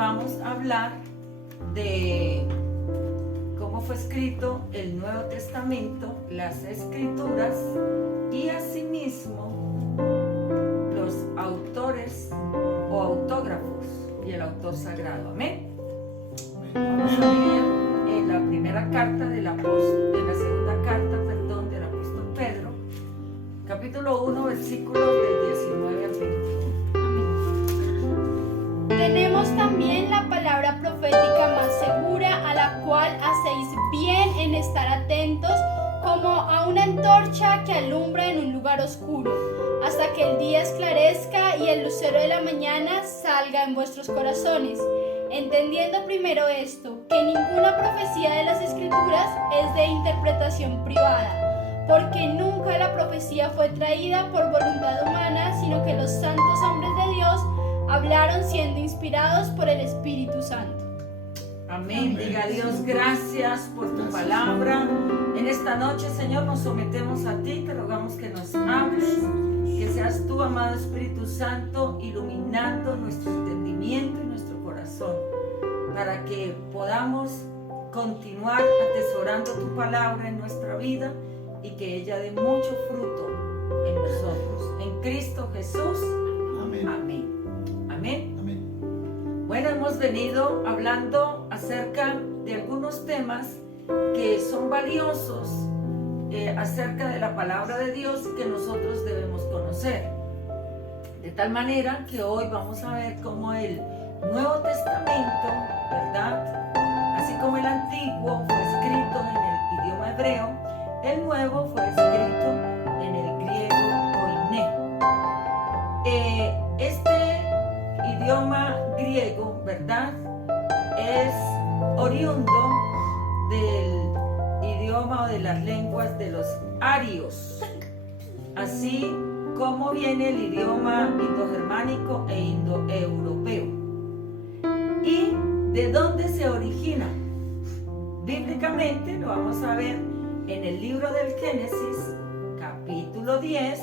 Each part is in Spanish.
vamos a hablar de cómo fue escrito el Nuevo Testamento, las Escrituras y asimismo los autores o autógrafos y el autor sagrado. Amén. Vamos a leer en la segunda carta del apóstol Pedro, capítulo 1, versículos del 19 al 21. Amén. Tenemos también la palabra profética más segura, a la cual hacéis bien en estar atentos, como a una antorcha que alumbra en un lugar oscuro, hasta que el día esclarezca y el lucero de la mañana salga en vuestros corazones, entendiendo primero esto, que ninguna profecía de las Escrituras es de interpretación privada, porque nunca la profecía fue traída por voluntad humana, sino que los santos hombres de Dios hablaron siendo inspirados por el Espíritu Santo. Amén. Diga a Dios, gracias por tu palabra. En esta noche, Señor, nos sometemos a ti, te rogamos que nos hables, que seas tú, amado Espíritu Santo, iluminando nuestro entendimiento y nuestro corazón, para que podamos continuar atesorando tu palabra en nuestra vida y que ella dé mucho fruto en nosotros. En Cristo Jesús. Amén. Amén. Amén. Amén. Bueno, hemos venido hablando acerca de algunos temas que son valiosos acerca de la palabra de Dios y que nosotros debemos conocer. De tal manera que hoy vamos a ver cómo el Nuevo Testamento, ¿verdad? Así como el Antiguo fue escrito en el idioma hebreo, el Nuevo fue escrito en el griego koiné. Este idioma griego, ¿verdad?, es oriundo del idioma o de las lenguas de los arios, así como viene el idioma indogermánico e indoeuropeo. ¿Y de dónde se origina? Bíblicamente lo vamos a ver en el libro del Génesis, capítulo 10,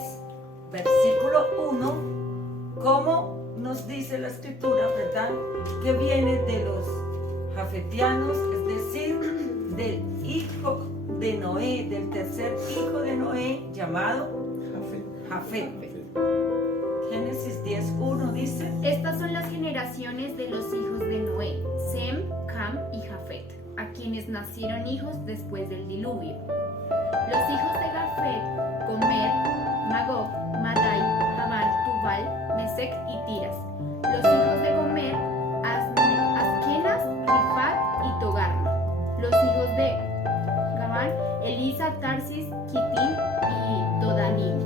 versículo 1, como nos dice la escritura, ¿verdad?, que viene de los jafetianos, es decir, del hijo de Noé, del tercer hijo de Noé, llamado Jafet. Génesis 10:1 dice: Estas son las generaciones de los hijos de Noé, Sem, Cam y Jafet, a quienes nacieron hijos después del diluvio. Los hijos de Jafet, Gomer, Magog, Madai, Jabal, Tubal, Mesec y Tiras. Los hijos de Gomer, Askenas, Rifat y Togarma. Los hijos de Gabal, Elisa, Tarsis, Kitim y Todanim.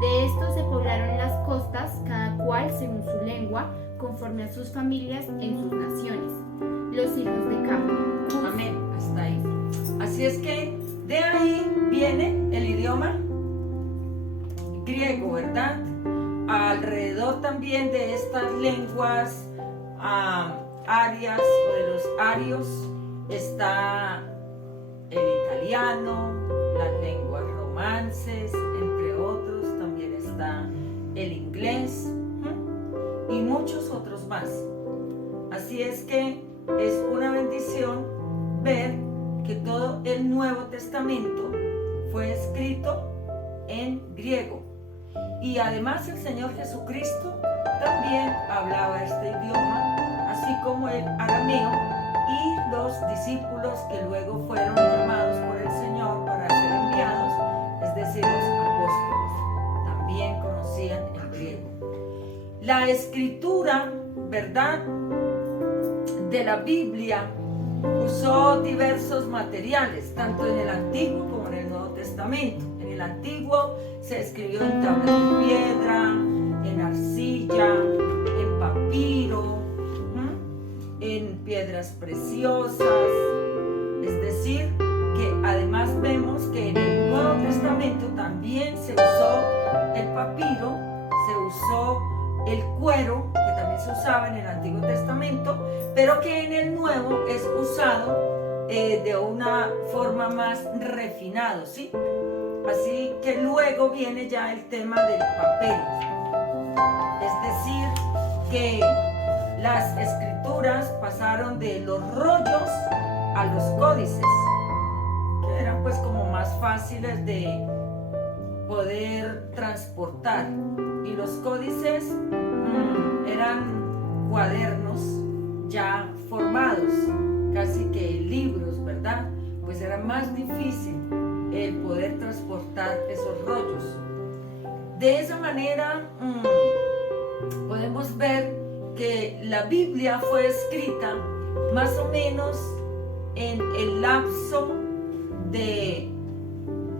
De estos se poblaron las costas, cada cual según su lengua, conforme a sus familias en sus naciones. Los hijos de Cam. Amén, hasta ahí. Así es que de ahí viene el idioma griego, ¿verdad? Alrededor también de estas lenguas arias o de los arios está el italiano, las lenguas romances, entre otros, también está el inglés y muchos otros más. Así es que es una bendición ver que todo el Nuevo Testamento fue escrito en griego. Y además el Señor Jesucristo también hablaba este idioma, así como el arameo, y los discípulos que luego fueron llamados por el Señor para ser enviados, es decir, los apóstoles, también conocían el griego. La escritura, ¿verdad?, de la Biblia usó diversos materiales, tanto en el Antiguo como en el Nuevo Testamento. En el Antiguo se escribió en tablas de piedra, en arcilla, en papiro, en piedras preciosas. Es decir, que además vemos que en el Nuevo Testamento también se usó el papiro, se usó el cuero, que también se usaba en el Antiguo Testamento, pero que en el Nuevo es usado de una forma más refinada, ¿sí? Así que luego viene ya el tema del papel. Es decir, que las escrituras pasaron de los rollos a los códices, que eran pues como más fáciles de poder transportar, y los códices eran cuadernos ya formados, casi que libros, ¿verdad? Pues era más difícil el poder transportar esos rollos. De esa manera podemos ver que la Biblia fue escrita más o menos en el lapso de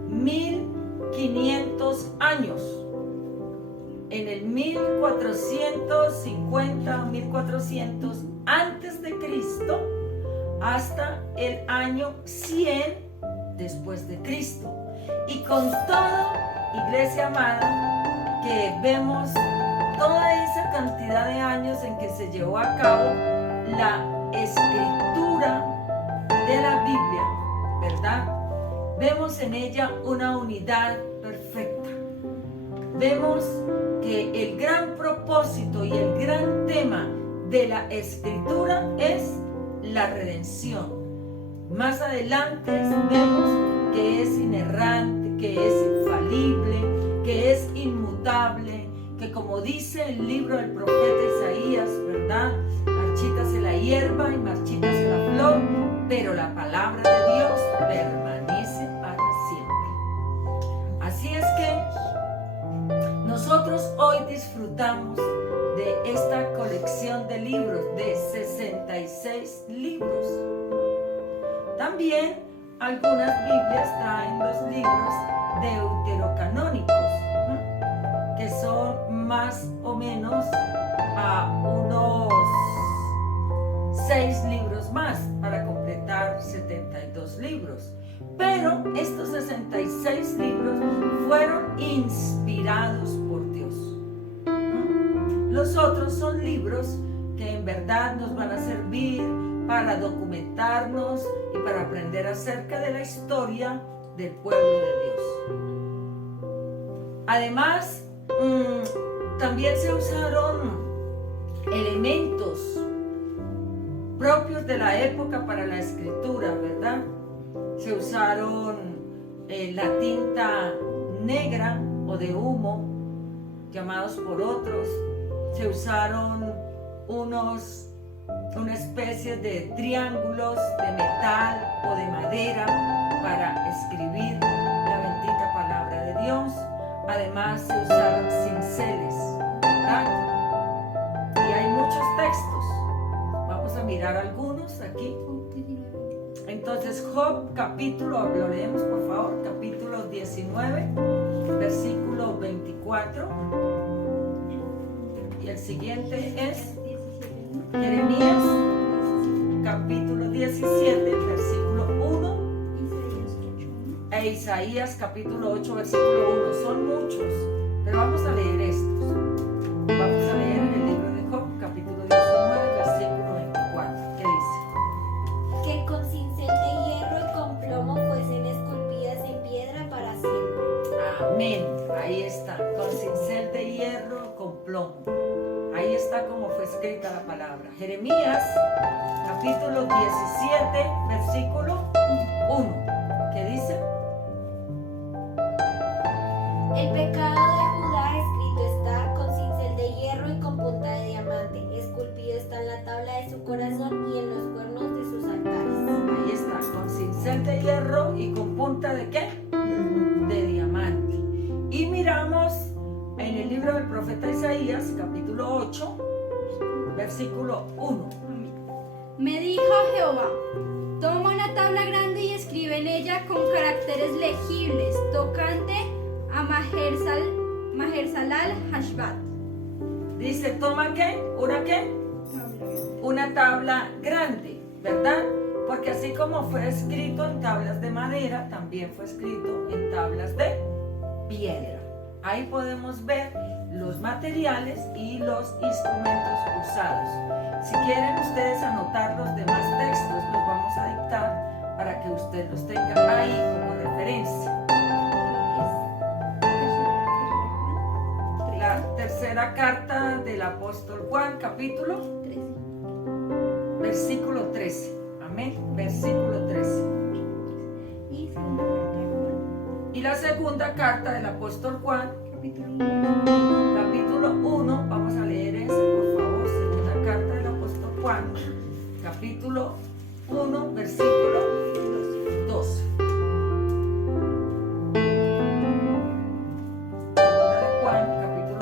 1500 años. En el 1450, 1400 antes de Cristo, hasta el año 100 después de Cristo. Y con todo, iglesia amada, que vemos toda esa cantidad de años en que se llevó a cabo la escritura de la Biblia, ¿verdad? Vemos en ella una unidad perfecta. Vemos que el gran propósito y el gran tema de la escritura es la redención. Más adelante vemos que es inerrante, que es infalible, que es inmutable, que como dice el libro del profeta Isaías, ¿verdad? Marchítase la hierba y marchítase la flor, pero la palabra de Dios permanece para siempre. Así es que nosotros hoy disfrutamos de esta colección de libros, de 66 libros. También algunas Biblias traen los libros deuterocanónicos, que son más o menos a unos 6 libros más para completar 72 libros. Pero estos 66 libros fueron inspirados por Dios. Los otros son libros que en verdad nos van a servir para documentarnos y para aprender acerca de la historia del pueblo de Dios. Además, también se usaron elementos propios de la época para la escritura, ¿verdad? Se usaron la tinta negra o de humo, llamados por otros. Se usaron una especie de triángulos de metal o de madera para escribir la bendita palabra de Dios. Además se usaron cinceles, ¿verdad? Y hay muchos textos. Vamos a mirar algunos aquí. Entonces Job capítulo, lo leemos por favor, capítulo 19, versículo 24. Y el siguiente es Jeremías capítulo 17, versículo 1. E Isaías capítulo 8, versículo 1. Son muchos, pero vamos a leer estos. Vamos a leer en el libro de Job capítulo 19, versículo 24. ¿Qué dice? Que con cincel de hierro y con plomo fuesen esculpidas en piedra para siempre. Amén. Ahí está, con cincel de hierro, con plomo. Ahí está como fue escrita la palabra. Jeremías, capítulo 17, versículo 1. ¿Qué dice? El pecado de Judá escrito está con cincel de hierro y con punta de diamante. Esculpido está en la tabla de su corazón y en los cuernos de sus altares. Ahí está, con cincel de hierro y con punta de ¿qué? De diamante. Y miramos en el libro del profeta Isaías, capítulo 8, versículo 1. Me dijo Jehová: toma una tabla grande y escribe en ella con caracteres legibles, tocante a Maher-Salal Hashbat. Dice, toma ¿qué? ¿Una qué? Una tabla grande, ¿verdad? Porque así como fue escrito en tablas de madera, también fue escrito en tablas de piedra. Ahí podemos ver los materiales y los instrumentos usados. Si quieren ustedes anotar los demás textos, los vamos a dictar para que usted los tenga ahí como referencia. La tercera carta del apóstol Juan, capítulo 13. versículo 13. Amén. Versículo 13. Y la segunda carta del apóstol Juan, capítulo 1, vamos a leer ese, por favor. Segunda carta del apóstol Juan, capítulo 1, versículo 12. Segunda de Juan, capítulo 1.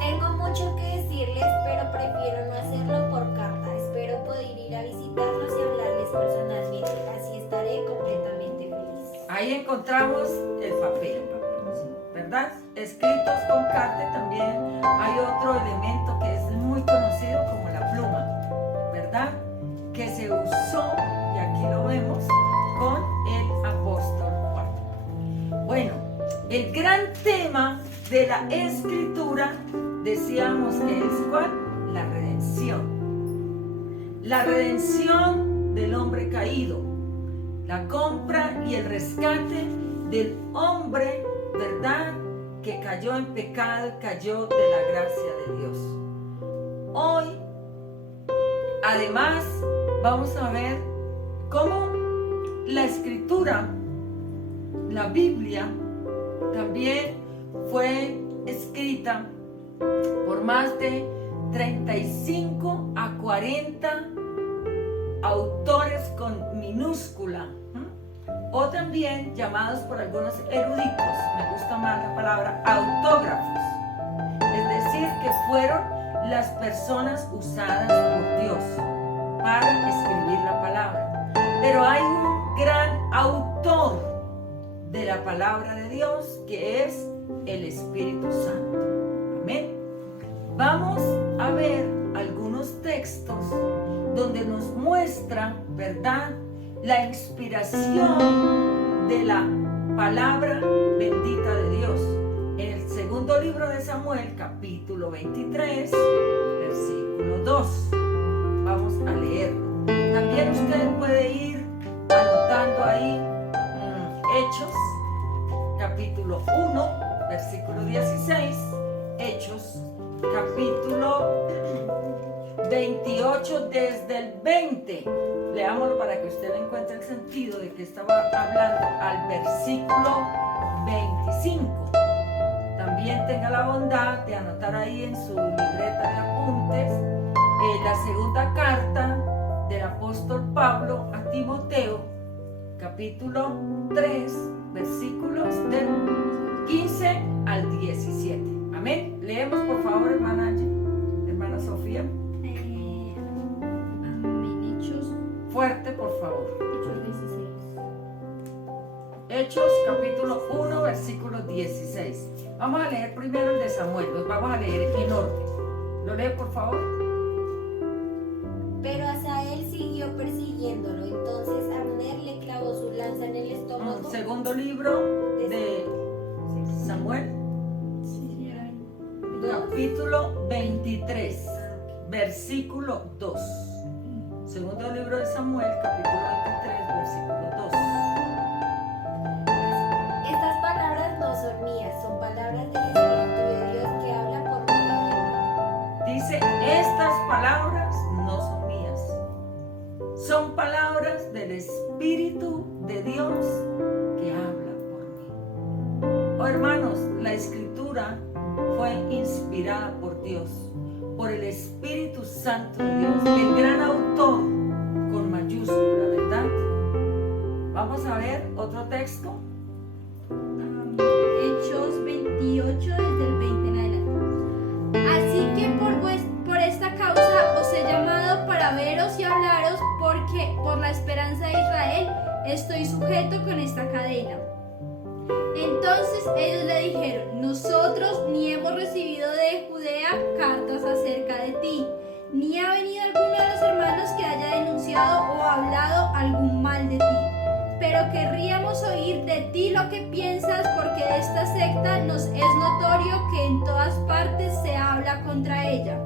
Tengo mucho que decirles, pero prefiero no hacerlo por carta. Espero poder ir a visitarlos y hablarles personalmente. Así estaré completamente feliz. Ahí encontramos el papel, ¿verdad? Escritos con carta también hay otro elemento que es muy conocido como la pluma, ¿verdad? Que se usó, y aquí lo vemos, con el apóstol Juan. Bueno, el gran tema de la escritura, decíamos que es ¿cuál? La redención. La redención del hombre caído, la compra y el rescate del hombre, ¿verdad?, que cayó en pecado, cayó de la gracia de Dios. Hoy, además, vamos a ver cómo la escritura, la Biblia, también fue escrita por más de 35 a 40 autores con minúscula, o también llamados por algunos eruditos, me gusta más la palabra, autógrafos, es decir, que fueron las personas usadas por Dios para escribir la palabra. Pero hay un gran autor de la palabra de Dios que es el Espíritu Santo. Amén. Vamos a ver algunos textos donde nos muestra, ¿verdad?, la inspiración de la palabra bendita de Dios. En el segundo libro de Samuel, capítulo 23, versículo 2. Vamos a leerlo. También usted puede ir anotando ahí Hechos, capítulo 1, versículo 16. Hechos, capítulo 28 desde el 20. Leámoslo para que usted encuentre el sentido de que estaba hablando al versículo 25. También tenga la bondad de anotar ahí en su libreta de apuntes la segunda carta del apóstol Pablo a Timoteo, capítulo 3, versículos del 15 al 17. Amén. Leemos por favor, hermana Sofía. Fuerte, por favor. Hechos capítulo 1, versículo 16. Vamos a leer primero el de Samuel. Los vamos a leer en orden. ¿Lo lee, por favor? Pero Asael siguió persiguiéndolo. Entonces Abner le clavó su lanza en el estómago. Segundo libro de Samuel, capítulo 23, versículo 2. Segundo libro de Samuel, capítulo 23, versículo 2. Estas palabras no son mías, son palabras del Espíritu de Dios que habla por medio de mí. Dice, estas palabras no son mías, son palabras del Espíritu de Dios que habla por mí. Oh hermanos, la escritura fue inspirada por Dios, por el Espíritu Santo de Dios, el gran autor con mayúscula, ¿verdad? Vamos a ver otro texto. Hechos 28 desde el 20 en adelante. Así que por esta causa os he llamado para veros y hablaros, porque por la esperanza de Israel estoy sujeto con esta cadena. Entonces ellos le dijeron, nosotros ni hemos recibido de Judea cartas acerca de ti, ni ha venido alguno de los hermanos que haya denunciado o hablado algún mal de ti. Pero querríamos oír de ti lo que piensas, porque de esta secta nos es notorio que en todas partes se habla contra ella.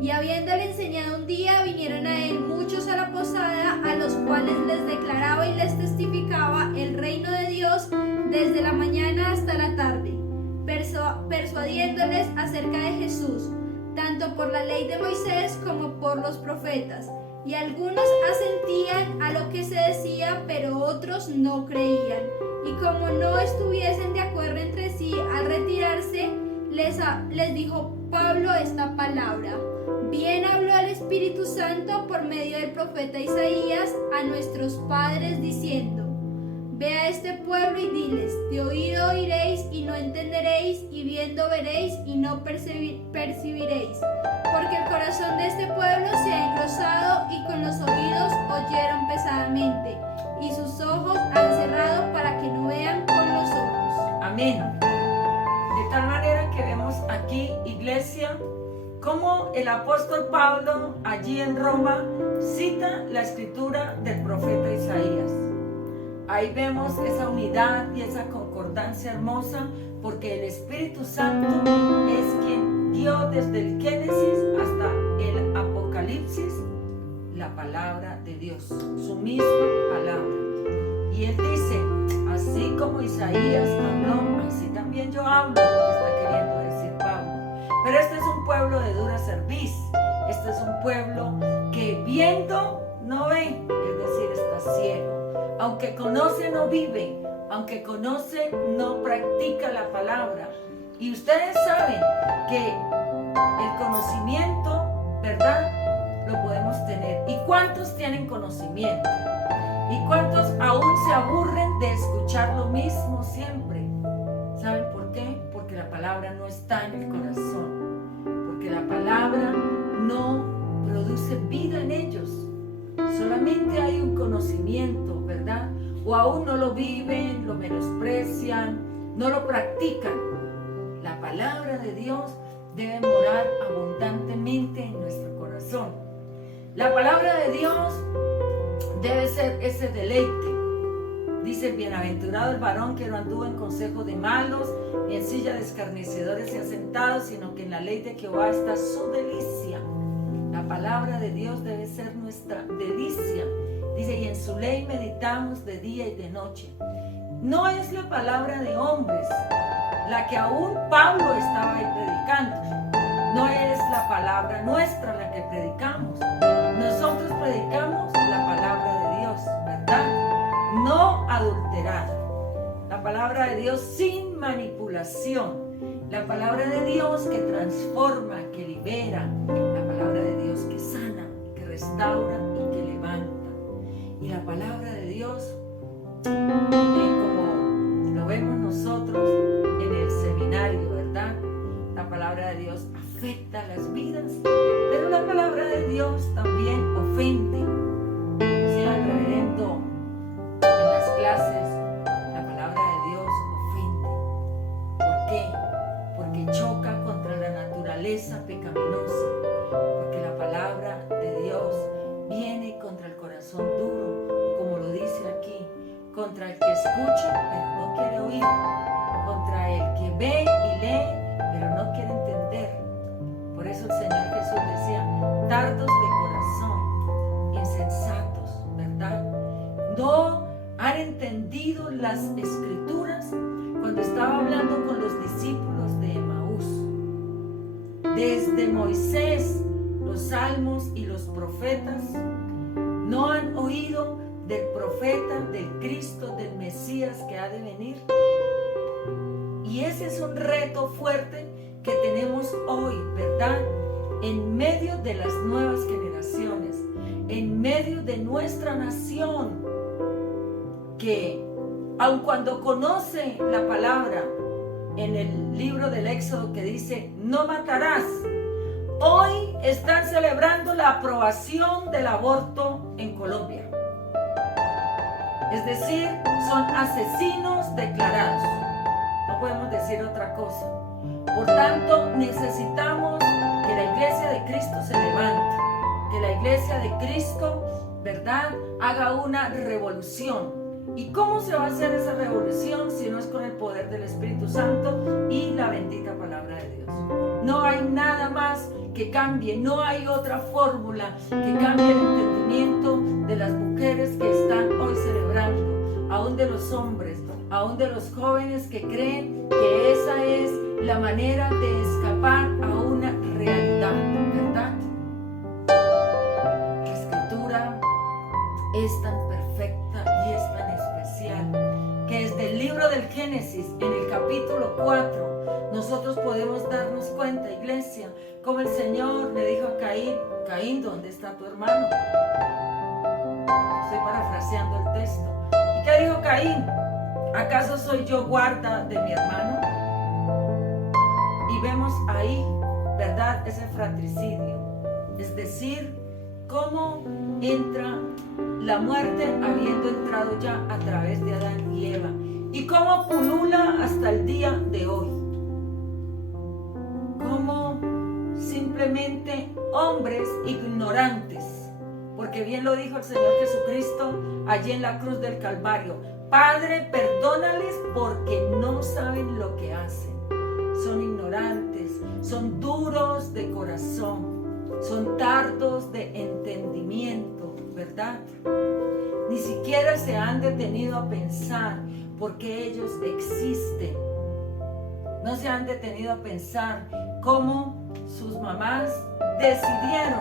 Y habiéndole enseñado un día, vinieron a él muchos a la posada, a los cuales les declaraba y les testificaba el reino de Dios desde la mañana hasta la tarde, persuadiéndoles acerca de Jesús, tanto tanto por la ley de Moisés como por los profetas. Y algunos asentían a lo que se decía, pero otros no creían. Y como no estuviesen de acuerdo entre sí, al retirarse, les dijo Pablo esta palabra: bien habló el Espíritu Santo por medio del profeta Isaías a nuestros padres diciendo: ve a este pueblo y diles, de oído oiréis y no entenderéis, y viendo veréis y no percibiréis, porque el corazón de este pueblo se ha engrosado y con los oídos oyeron pesadamente, y sus ojos han cerrado para que no vean con los ojos. Amén. De tal manera que vemos aquí, iglesia, cómo el apóstol Pablo allí en Roma cita la escritura del profeta Isaías. Ahí vemos esa unidad y esa concordancia hermosa, porque el Espíritu Santo es quien dio desde el Génesis hasta el Apocalipsis la palabra de Dios, su misma palabra. Y él dice, así como Isaías habló, así también yo hablo, lo que está queriendo decir Pablo. Pero este es un pueblo de dura cerviz, este es un pueblo que viendo no ve, es decir, está ciego. Aunque conoce, no vive. Aunque conoce, no practica la palabra. Y ustedes saben que el conocimiento, ¿verdad?, lo podemos tener. ¿Y cuántos tienen conocimiento? ¿Y cuántos aún se aburren de escuchar lo mismo siempre? ¿Saben por qué? Porque la palabra no está en el corazón. Porque la palabra no produce vida en ellos. Solamente hay un conocimiento, ¿verdad? O aún no lo viven, lo menosprecian, no lo practican. La palabra de Dios debe morar abundantemente en nuestro corazón. La palabra de Dios debe ser ese deleite. Dice, bienaventurado el varón que no anduvo en consejo de malos, ni en silla de escarnecedores se ha sentado, sino que en la ley de Jehová está su delicia. La palabra de Dios debe ser nuestra delicia. Dice, y en su ley meditamos de día y de noche. No es la palabra de hombres, la que aún Pablo estaba ahí predicando. No es la palabra nuestra la que predicamos. Nosotros predicamos la palabra de Dios, ¿verdad? No adulterada. La palabra de Dios sin manipulación. La palabra de Dios que transforma, que libera. La palabra de Dios que sana, que restaura y que levanta. Y la palabra de Dios, como lo vemos nosotros en el seminario, ¿verdad? La palabra de Dios afecta las vidas, pero la palabra de Dios también ofende. Decía el reverendo en las clases, la palabra de Dios ofende. ¿Por qué? Porque choca contra la naturaleza pecaminosa, porque la palabra de Dios viene contra el corazón duro, como lo dice aquí, contra el que escucha pero no quiere oír, contra el que ve y lee pero no quiere entender. Por eso el Señor Jesús decía, tardos de corazón, insensatos, ¿verdad? No han entendido las escrituras cuando estaba hablando con los discípulos de Emaús. Desde Moisés, los salmos y los profetas no han oído del profeta, del Cristo, del Mesías que ha de venir. Y ese es un reto fuerte que tenemos hoy, ¿verdad? En medio de las nuevas generaciones, en medio de nuestra nación, que aun cuando conoce la palabra en el libro del Éxodo que dice, no matarás, hoy están celebrando la aprobación del aborto en Colombia. Es decir, son asesinos declarados. No podemos decir otra cosa. Por tanto, necesitamos que la iglesia de Cristo se levante, que la iglesia de Cristo, ¿verdad?, haga una revolución. ¿Y cómo se va a hacer esa revolución si no es con el poder del Espíritu Santo y la bendita palabra de Dios? No hay nada más que cambie, no hay otra fórmula que cambie el entendimiento de las mujeres que están hoy celebrando, aún de los hombres, aún de los jóvenes que creen que esa es la manera de escapar a una realidad. capítulo 4, nosotros podemos darnos cuenta, iglesia, como el Señor le dijo a Caín: Caín, ¿dónde está tu hermano? Estoy parafraseando el texto. ¿Y qué dijo Caín? ¿Acaso soy yo guarda de mi hermano? Y vemos ahí, ¿verdad?, ese fratricidio. Es decir, cómo entra la muerte habiendo entrado ya a través de Adán y Eva. Y cómo pulula hasta el día de hoy. Cómo simplemente hombres ignorantes, porque bien lo dijo el Señor Jesucristo allí en la cruz del Calvario: Padre, perdónales porque no saben lo que hacen. Son ignorantes, son duros de corazón, son tardos de entendimiento, ¿verdad? Ni siquiera se han detenido a pensar por qué ellos existen. No se han detenido a pensar cómo sus mamás decidieron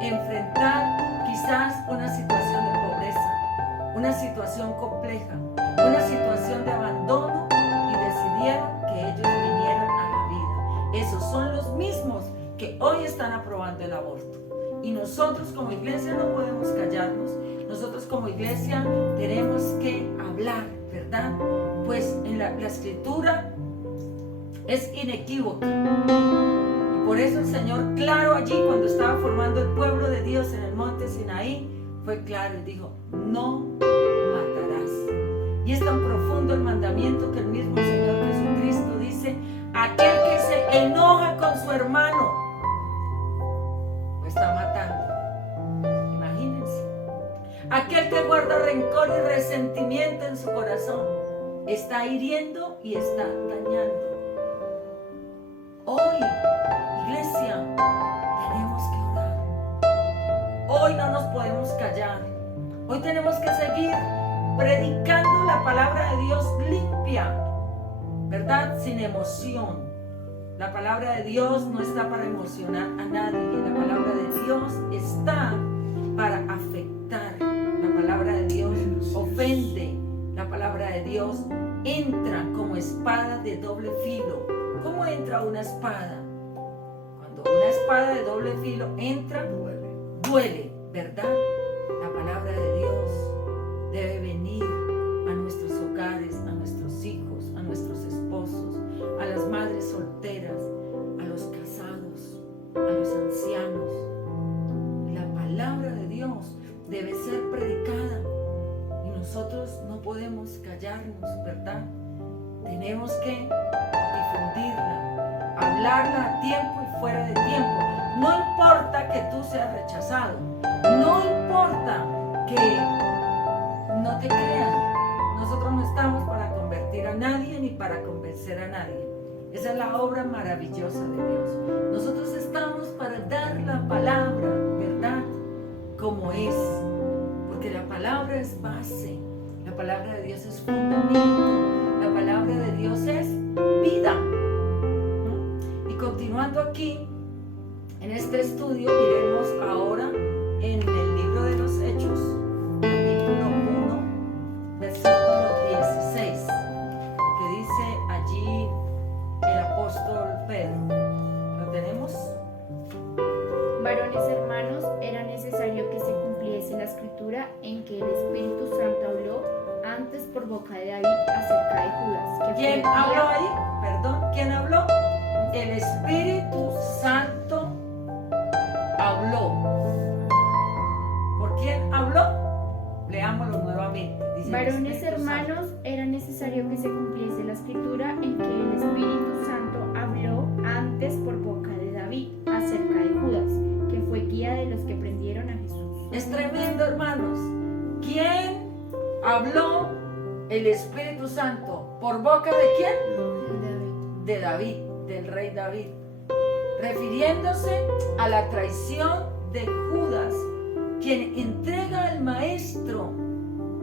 enfrentar quizás una situación de pobreza, una situación compleja, una situación de abandono, y decidieron que ellos vinieran a la vida. Esos son los mismos que hoy están aprobando el aborto. Y nosotros como iglesia no podemos callarnos. Nosotros como iglesia tenemos que hablar, ¿verdad? Pues en la escritura es inequívoca. Y por eso el Señor, claro, allí cuando estaba formando el pueblo de Dios en el monte Sinaí, fue claro y dijo: no matarás. Y es tan profundo el mandamiento que el mismo Señor Jesucristo dice: aquel que se enoja con su hermano lo está matando. Imagínense. Aquel que guarda rencor y resentimiento en su corazón está hiriendo y está dañando. Hoy, iglesia, tenemos que orar. Hoy no nos podemos callar. Hoy tenemos que seguir predicando la palabra de Dios limpia, ¿verdad? Sin emoción. La palabra de Dios no está para emocionar a nadie. La palabra de Dios está para afectar. La palabra de Dios ofende. La palabra de Dios entra como espada de doble filo. ¿Cómo entra una espada? Cuando una espada de doble filo entra, duele, ¿verdad? La palabra de Dios debe venir a nuestros hogares, a nuestros hijos, a nuestros esposos, a las madres solteras, a los casados, a los ancianos. La palabra de Dios debe ser predicada y nosotros no podemos callarnos, ¿verdad? Tenemos que difundirla, hablarla a tiempo y fuera de tiempo. No importa que tú seas rechazado, no importa que no te crean. Nosotros no estamos para convertir a nadie ni para convencer a nadie. Esa es la obra maravillosa de Dios. Nosotros estamos para dar la palabra, ¿verdad? Como es, porque la palabra es base, la palabra de Dios es fundamento, la palabra de Dios es vida. Y continuando aquí, en este estudio, iremos ahora en el libro de los Hechos, capítulo 1, versículo 16, que dice allí el apóstol Pedro. ¿Lo tenemos? Varones hermanos, era necesario que se cumpliese la escritura en que el Espíritu Santo habló antes por boca de David acerca de Judas. Que ¿Quién fue habló guía- ahí? Perdón, ¿quién habló? El Espíritu Santo habló. ¿Por quién habló? Leámoslo nuevamente. Dice el Varones Espíritu Santo. hermanos, era necesario que se cumpliese la escritura en que el Espíritu Santo habló antes por boca de David acerca de Judas, que fue guía de los que prendieron a Jesús. Es tremendo, hermanos. ¿Quién habló? El Espíritu Santo. ¿Por boca de quién? De David, del rey David. Refiriéndose a la traición de Judas, quien entrega al maestro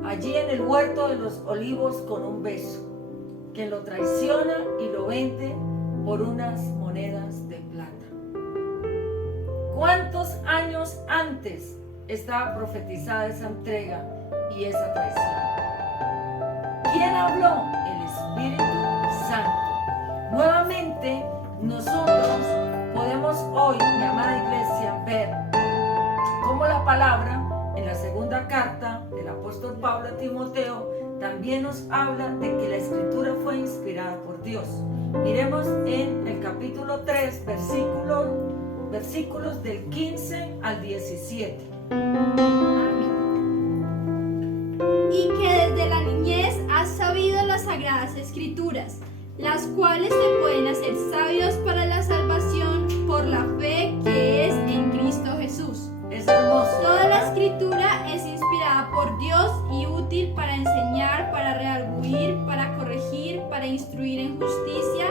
allí en el huerto de los olivos con un beso, quien lo traiciona y lo vende por unas monedas de plata. ¿Cuántos años antes estaba profetizada esa entrega y esa traición? ¿Quién habló? El Espíritu Santo. realmente nosotros podemos hoy, mi amada iglesia, ver cómo la palabra en la segunda carta del apóstol Pablo a Timoteo también nos habla de que la escritura fue inspirada por Dios. Miremos en el capítulo 3, versículos del 15 al 17. Y que desde la niñez has sabido las sagradas escrituras, las cuales te pueden hacer sabios para la salvación por la fe que es en Cristo Jesús. Es hermoso. Toda la escritura es inspirada por Dios y útil para enseñar, para redarguir, para corregir, para instruir en justicia,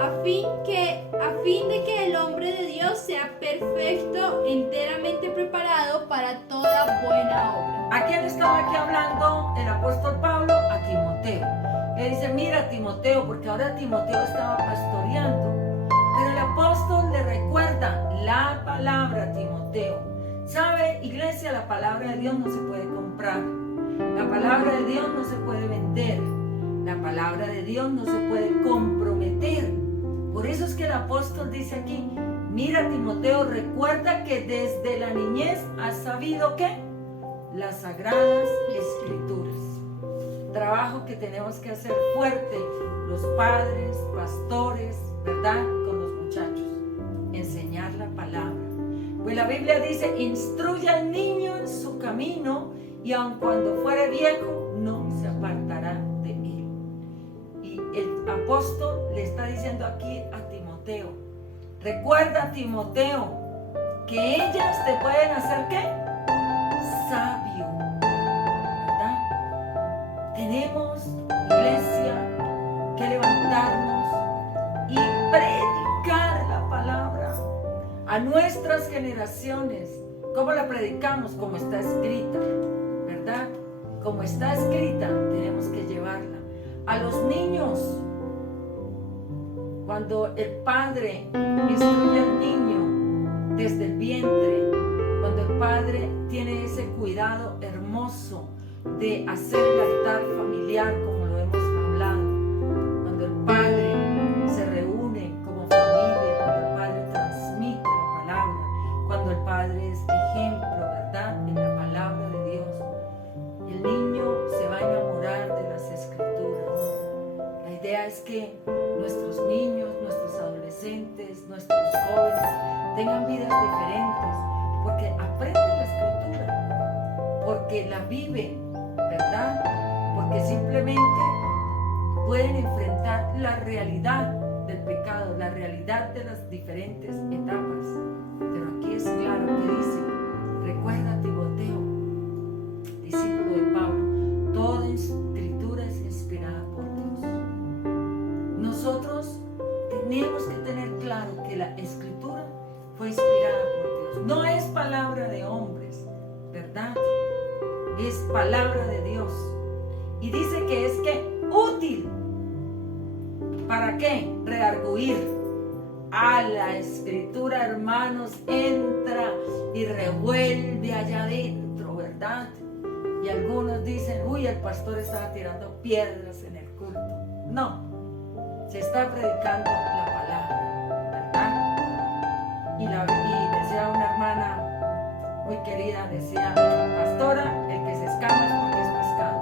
a fin de que el hombre de Dios sea perfecto, enteramente preparado para toda buena obra. ¿A quién estaba aquí hablando el apóstol Pablo? A Timoteo. Le dice, mira Timoteo, porque ahora Timoteo estaba pastoreando, pero el apóstol le recuerda la palabra a Timoteo. ¿Sabe, iglesia? La palabra de Dios no se puede comprar. La palabra de Dios no se puede vender. La palabra de Dios no se puede comprometer. Por eso es que el apóstol dice aquí, mira Timoteo, recuerda que desde la niñez has sabido ¿qué? Las sagradas escrituras. Trabajo que tenemos que hacer fuerte los padres, pastores, ¿verdad? Con los muchachos. Enseñar la palabra. Pues la Biblia dice, instruye al niño en su camino y aun cuando fuere viejo no se apartará de él. Y el apóstol le está diciendo aquí a Timoteo, recuerda Timoteo que ellas te pueden hacer ¿qué? Sabio, ¿verdad? Tenemos, iglesia, que levantarnos y predicar la palabra a nuestras generaciones. ¿Cómo la predicamos? Como está escrita, ¿verdad? Como está escrita, tenemos que llevarla. A los niños, cuando el padre instruye al niño desde el vientre, cuando el padre tiene ese cuidado hermoso de hacer el altar familiar, como lo hemos hablado, cuando el padre se reúne como familia, cuando el padre transmite la palabra, cuando el padre es ejemplo, ¿verdad?, en la palabra de Dios, el niño se va a enamorar de las escrituras. La idea es que nuestros niños, nuestros adolescentes, nuestros jóvenes tengan vidas diferentes, porque aprenden la escritura, porque la viven, ¿verdad? Porque simplemente pueden enfrentar la realidad del pecado, la realidad de las diferentes etapas. Pero aquí es claro que dice, recuerda Timoteo, discípulo de Pablo, toda escritura es inspirada por Dios. Nosotros tenemos que tener claro que la escritura fue inspirada por Dios. No es palabra de hombres, ¿verdad? Es palabra de Dios. Y dice que es que útil. ¿Para qué? Redarguir. A la escritura, hermanos, entra y revuelve allá adentro, ¿verdad? Y algunos dicen, uy, el pastor estaba tirando piedras en el culto. No, se está predicando la palabra, ¿verdad? Y decía una hermana muy querida, decía, pastora, el que se escama es porque es pescado.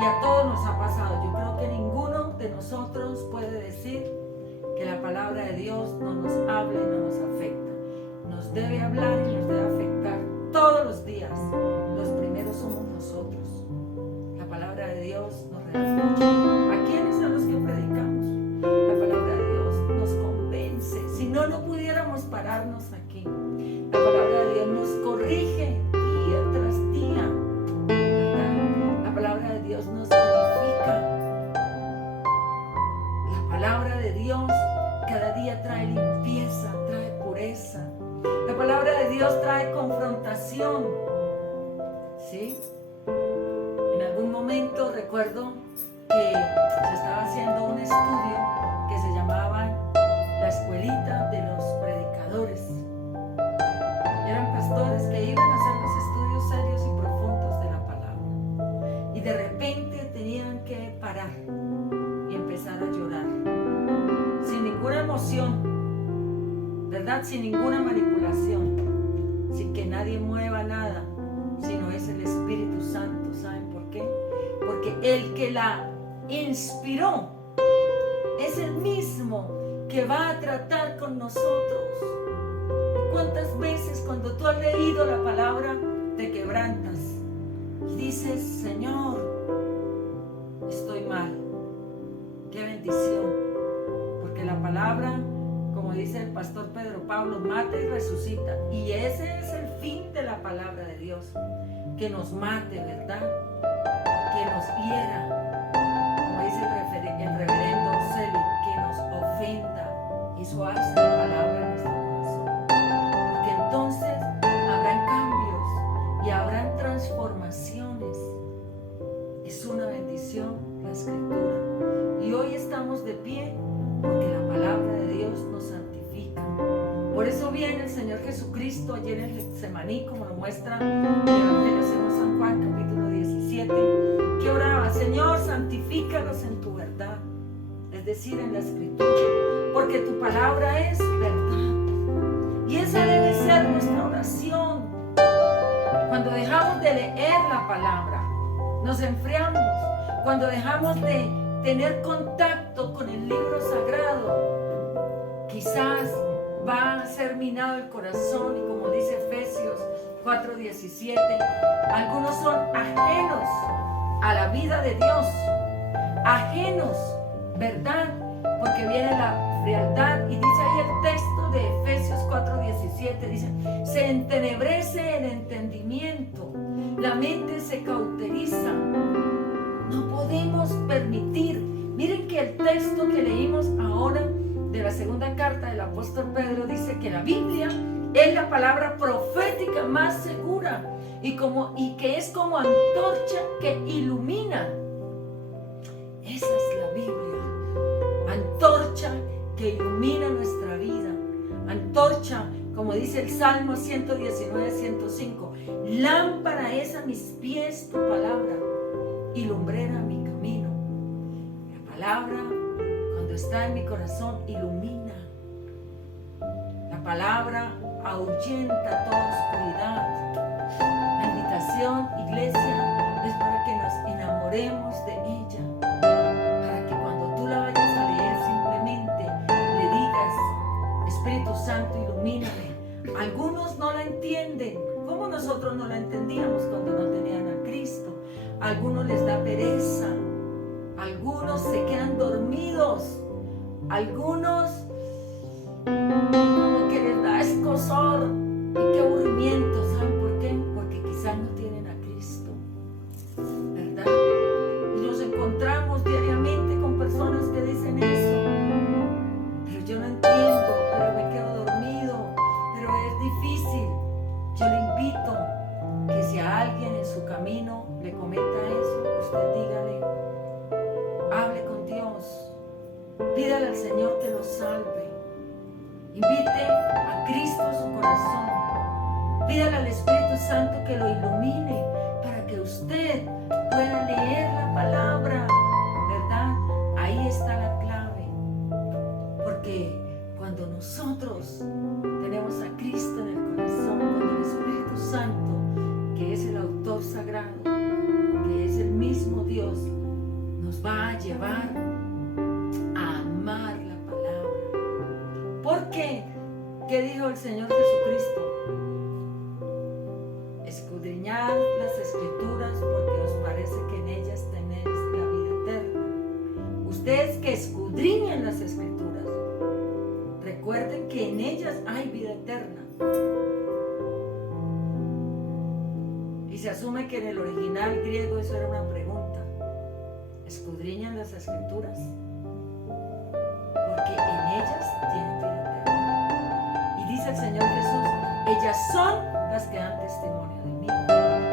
Y a todos nos ha pasado. Yo creo que ninguno de nosotros puede decir que la palabra de Dios no nos habla y no nos afecta. Nos debe hablar y nos debe afectar todos los días. Los primeros somos nosotros. La palabra de Dios nos redarguye. ¿A quiénes? A los que predicamos. La palabra de Dios nos convence. Si no, no pudiéramos pararnos aquí. La palabra de Dios nos corrige día tras día, ¿verdad? La palabra de Dios nos edifica. La palabra de Dios cada día trae limpieza, trae pureza. La palabra de Dios trae confrontación. ¿Sí? En algún momento recuerdo que se estaba haciendo un estudio que se llamaba la escuelita de los predicadores. Eran pastores que iban a hacer los estudios serios y profundos de la palabra. Y de repente tenían que parar y empezar a llorar. Sin emoción, ¿verdad? Sin ninguna manipulación, sin que nadie mueva nada, sino es el Espíritu Santo. ¿Saben por qué? Porque el que la inspiró es el mismo que va a tratar con nosotros. ¿Y cuántas veces cuando tú has leído la palabra te quebrantas y dices, Señor, estoy mal? ¡Qué bendición! Porque la palabra, como dice el pastor Pedro Pablo, mata y resucita. Y ese es el fin de la palabra de Dios, que nos mate, ¿verdad? Que nos hiera, como dice el reverendo Celi, que nos ofenda. Y eso hace la palabra en nuestro corazón. Porque entonces habrán cambios y habrán transformaciones. Es una bendición la Escritura. Y hoy estamos de pie porque la palabra de Dios nos santifica. Por eso viene el Señor Jesucristo ayer en Getsemaní, como lo muestra el Evangelio según San Juan, capítulo 17, que oraba, Señor, santifícalos en tu verdad, es decir, en la Escritura, porque tu palabra es verdad. Y esa debe ser nuestra oración. Cuando dejamos de leer la palabra, nos enfriamos. Cuando dejamos de tener contacto con el libro sagrado, quizás va a ser minado el corazón, y como dice Efesios 4:17, algunos son ajenos a la vida de Dios, ajenos, ¿verdad? Porque viene la frialdad, y dice ahí el texto de Efesios 4:17, dice, se entenebrece el entendimiento, la mente se cauteriza. No podemos permitir. Miren que el texto que leímos ahora de la segunda carta del apóstol Pedro dice que la Biblia es la palabra profética más segura y que es como antorcha que ilumina. Esa es la Biblia, antorcha que ilumina nuestra vida, antorcha, como dice el Salmo 119:105, lámpara es a mis pies tu palabra y lumbrera mi camino. La palabra, cuando está en mi corazón, ilumina. La palabra ahuyenta toda oscuridad. La invitación, iglesia, es para que nos enamoremos de ella, para que cuando tú la vayas a leer simplemente le digas, Espíritu Santo, ilumíname. Algunos no la entienden, como nosotros no la entendíamos cuando no tenían a Cristo. Algunos les da pereza, algunos se quedan dormidos, algunos como que les da escozor y qué aburrimiento. ¿Saben por qué? Porque quizás no tienen a Cristo, ¿verdad? Y nos encontramos diariamente con personas que dicen eso, pero yo no entiendo, pero me quedo dormido, pero es difícil. Yo le invito que si a alguien en su camino le comenta eso, usted dígale, hable con Dios, pídale al Señor que lo salve, invite a Cristo a su corazón, pídale al Espíritu Santo que lo ilumine para que usted pueda leer la palabra, ¿verdad? Ahí está la clave, porque cuando nosotros tenemos a Cristo en el corazón, cuando el Espíritu Santo, que es el autor sagrado, que es el mismo Dios, nos va a llevar a amar la palabra. ¿Por qué? ¿Qué dijo el Señor Jesucristo? Escudriñad las Escrituras porque os parece que en ellas tenéis la vida eterna. Ustedes que escudriñan las Escrituras, recuerden que en ellas hay vida eterna. Y se asume que en el original griego eso era una pregunta. ¿Escudriñan las Escrituras? Porque en ellas tienen vida eterna. Y dice el Señor Jesús, ellas son las que dan testimonio de mí.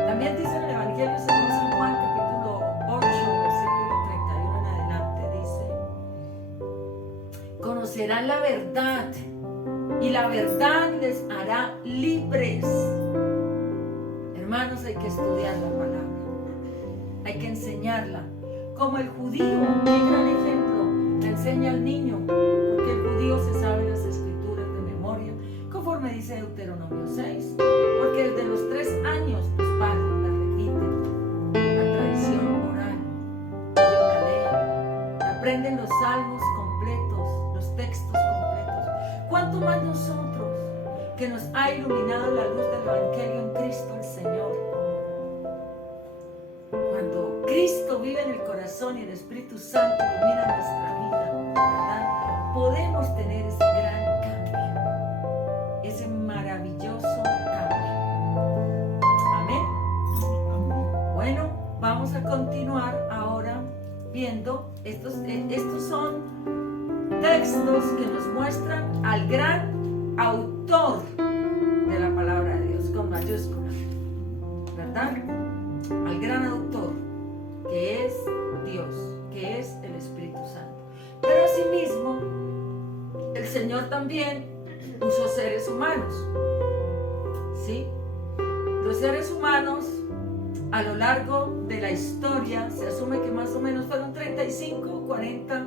También dice en el Evangelio según San Juan, capítulo 8, versículo 31 en adelante, dice, conocerán la verdad y la verdad les hará libres. Hermanos, hay que estudiar la palabra, hay que enseñarla. Como el judío, qué gran ejemplo, le enseña al niño, porque el judío se sabe Deuteronomio 6, porque desde los 3 años los padres la repiten, la tradición oral, ellos la leen, aprenden los salmos completos, los textos completos. ¿Cuánto más nosotros, que nos ha iluminado la luz del Evangelio en Cristo el Señor? Cuando Cristo vive en el corazón y el Espíritu Santo ilumina nuestra vida, ¿verdad? Podemos tener ese gran cambio, ese maravilloso cambio. Amén. Bueno, vamos a continuar ahora viendo, estos son textos que nos muestran al gran autor de la palabra de Dios, con mayúscula, ¿verdad? Al gran autor, que es Dios, que es el Espíritu Santo. Pero asimismo, el Señor también usó seres humanos, ¿sí? Los seres humanos, a lo largo de la historia, se asume que más o menos fueron 35 o 40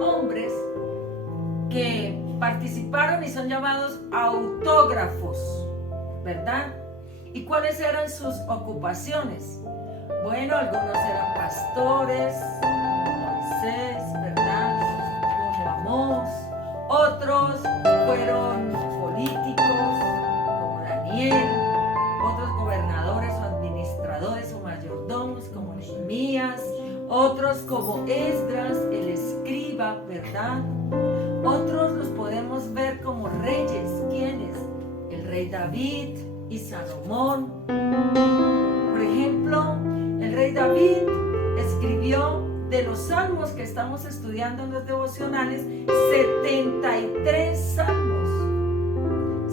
hombres que participaron y son llamados autógrafos, ¿verdad? ¿Y cuáles eran sus ocupaciones? Bueno, algunos eran pastores, Moisés, ¿verdad? Como Amós. Otros fueron políticos, como Daniel. Otros gobernadores o administradores o mayordomos, como Nehemías. Otros como Esdras, el escriba, ¿verdad? Otros los podemos ver como reyes. ¿Quiénes? El rey David y Salomón. Por ejemplo, el rey David escribió de los salmos que estamos estudiando en los devocionales 73 salmos.